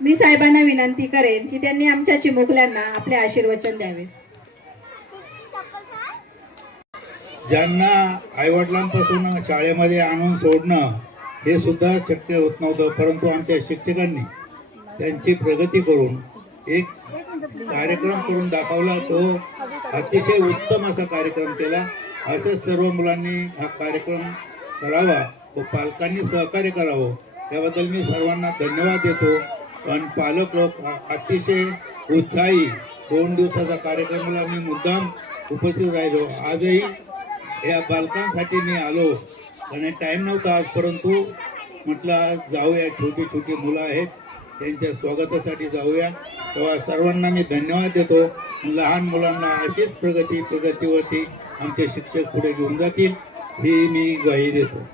मी साहेबांना विनंती करेन की त्यांनी आमच्या चिमुकल्यांना आपले आशीर्वचन द्यावे. ज्यांना आईवडिलांपासून शाळेमध्ये आणून सोडणं हे सुद्धा शक्य होत नव्हतं, परंतु आमच्या शिक्षकांनी त्यांची प्रगती करून एक कार्यक्रम करून दाखवला. तो अतिशय उत्तम असा कार्यक्रम केला. असंच सर्व मुलांनी हा कार्यक्रम करावा व पालकांनी सहकार्य करावं याबद्दल मी सर्वांना धन्यवाद देतो. पण पालक लोक अतिशय उत्साही 2 दिवसाचा कार्यक्रमाला मी मुद्दाम उपस्थित राहिलो. आजही या बालकांसाठी मी आलो आणि टाईम नव्हता आज, परंतु म्हटलं आज जाऊया, छोटी छोटी मुलं आहेत त्यांच्या स्वागतासाठी जाऊया. तेव्हा सर्वांना मी धन्यवाद देतो. लहान मुलांना अशीच प्रगतीवरती आमचे शिक्षक पुढे घेऊन जातील ही मी ग्वाही देतो.